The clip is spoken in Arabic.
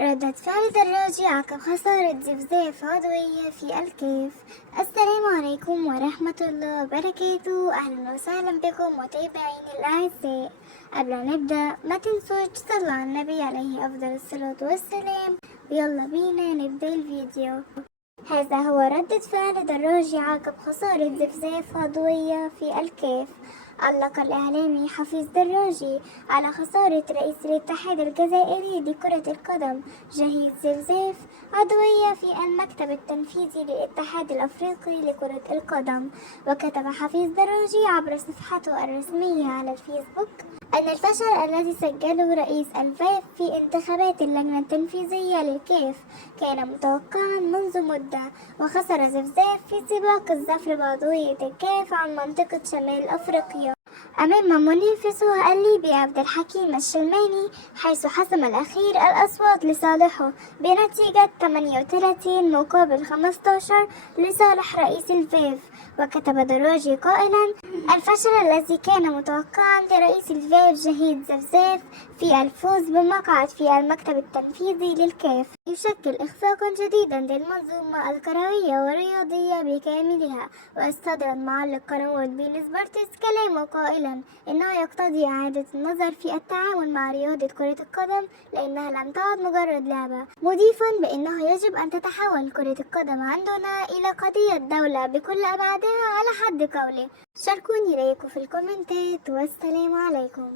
ردة فعل دراجي عقب خسارة زفزاف عضوية في الكيف. السلام عليكم ورحمة الله وبركاته، أهلا وسهلا بكم متابعيني الأعزاء. قبل أن نبدأ ما تنسوش تصلوا على النبي عليه أفضل الصلاة والسلام، ويلا بينا نبدأ الفيديو. هذا هو ردة فعل دراجي عقب خسارة زفزاف عضوية في الكاف. علق الإعلامي حفيظ دراجي على خسارة رئيس الاتحاد الجزائري لكرة القدم جهيد زفزاف عضوية في المكتب التنفيذي للاتحاد الأفريقي لكرة القدم. وكتب حفيظ دراجي عبر صفحته الرسمية على الفيسبوك أن الفشل الذي سجله رئيس الفاف في انتخابات اللجنة التنفيذية للكاف كان متوقعا منذ مدة، وخسر زفزاف في سباق الظفر بعضوية الكاف عن منطقة شمال أفريقيا أمام منافسه الليبي عبد الحكيم الشلماني، حيث حسم الأخير الأصوات لصالحه بنتيجة 38 مقابل 15 لصالح رئيس الفاف. وكتب دراجي قائلا: الفشل الذي كان متوقعا لرئيس الفاف جهيد زفزاف في الفوز بمقعد في المكتب التنفيذي للكاف يشكل إخفاقا جديدا للمنظومة الكروية والرياضية بكاملها. واستدرج معلق قنوات بين سبورتس كلامه قائلا إنه يقتضي إعادة النظر في التعامل مع رياضة كرة القدم لأنها لم تعد مجرد لعبة، مضيفا بأنه يجب أن تتحول كرة القدم عندنا إلى قضية دولة بكل أبعادها على حد قوله. شاركوني رأيكم في الكومنتات والسلام عليكم.